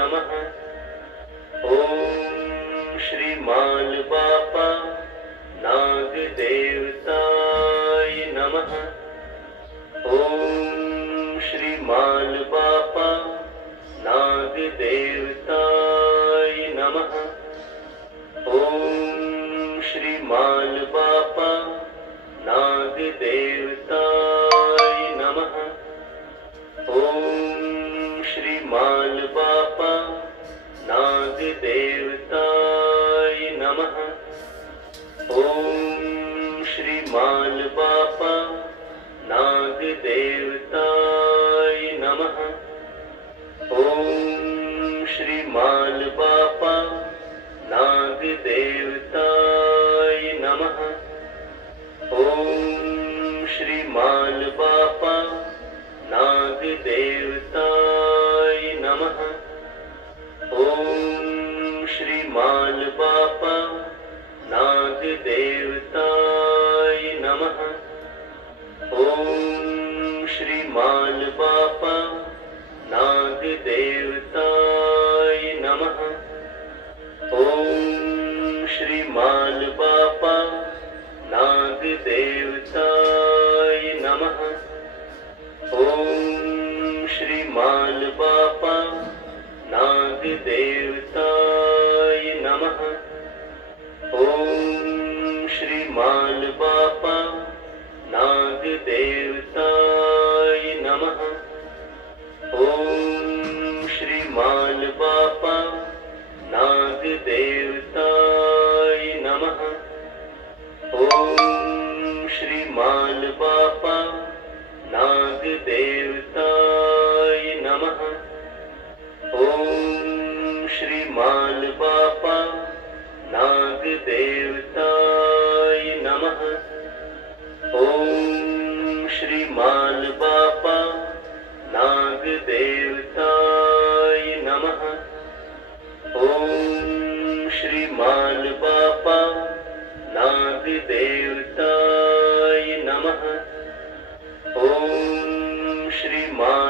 नमः। ओम श्री माल बापा नाग देवताय नमः। ओम श्री माल बापा नाग देवताय नमः। ओम श्री माल बापा नाग देवताय नमः। ओम श्री माल बापा नाग देवताय नमः। ओम श्री माल बापा नाग देवताय नमः। ओम श्री माल बापा नाग देवताय नमः। ओम श्री माल बापा नाग देवताय नमः। ओम श्री माल बापा नाग देवताय नमः। ओम श्री माल बापा नाग देवताय नमः। ओम श्री माल बापा नाग देवताय नमः। ओम श्री माल बापा नाग देवताय नमः। ओम श्री माल बापा नाग देवताय नमः। ओम श्री माल बापा नाग देवताय नमः। ओम श्री माल बापा नाग देवताय नमः। ओम श्री माल बापा नाग देवताय नमः। ओम श्री माल बापा नाग देवताय नमः। ओम श्री माल बापा नाग देवताय नमः। ओम श्री माल